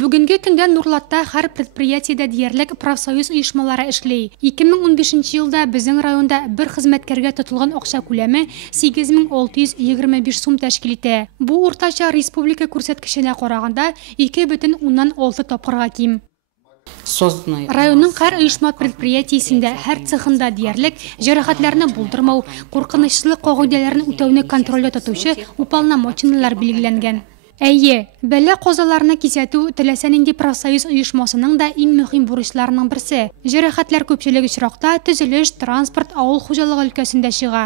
Бүгінгі күндә Нурлатта һәр предприятиедә диярлек профсоюз оешмалары эшләй. 2015 елда безнең районда бер хезмәткәргә тотылган акча күләме 8625 сум тәшкил итә. Бу уртача республика күрсәткеченә караганда 2,6 тапкырга ким. Районның һәр оешма предприятиесендә, һәр цехында диярлек җәрәхәтләрне булдырмау, куркынычлык кагыйдәләрен үтәүне контрольдә тотучы уполномоченныйлар билгеләнгән. Әйе, бәлә казаларны кисәтү теләсә нинди профсоюз оешмасының да иң мөһим бурычларының берсе. Җәрәхәтләр күпчелек очракта төзелеш, транспорт, авыл хуҗалыгы өлкәсендә чыга.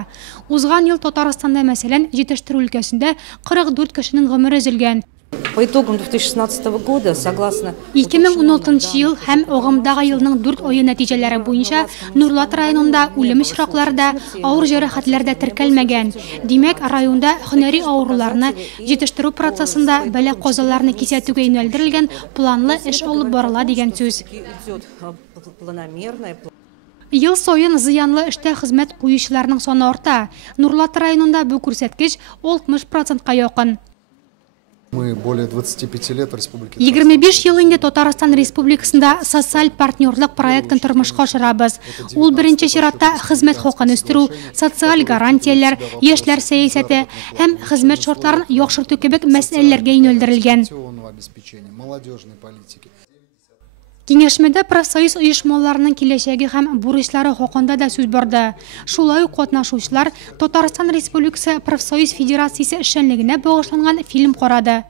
Узган ел Татарстанда, мәсәлән, җитештерү өлкәсендә 44 кешенең гомере өзелгән. По итогам 2016 года, согласно 2016 ел һәм агымдагы елның 4 ае нәтиҗәләре буенча Нурлат районында үлем очракларда, авыр җәрәхәтләрдә теркәлмәгән. Димәк, районда һөнәри авыруларны җитештерү процессында бәлә казаларны кисәтүгә юнәлдерелгән планлы эш алып барыла дигән сүз. Ел саен зыянлы эштә хезмәт куючыларның саны арта. Нурлат районында бу күрсәткеч 60%-ка якын. Мы более 25 лет республики. 25 ел инде Татарстан Республикасында социаль партнерлык проектын тормышка ашырабыз. Ул беренче чиратта хезмәт хакын үстерү, социаль гарантияләр, яшьләр сәясәте һәм хезмәт шартларын яхшырту кебек мәсьәләләргә юнәлдерелгән. Киңәшмәдә профсоюз оешмаларының киләчәге һәм бурычлары хакында да сүз барды. Шулай ук катнашучылар Татарстан Республикасы профсоюз федерациясе эшчәнлегенә багышланган фильм карады.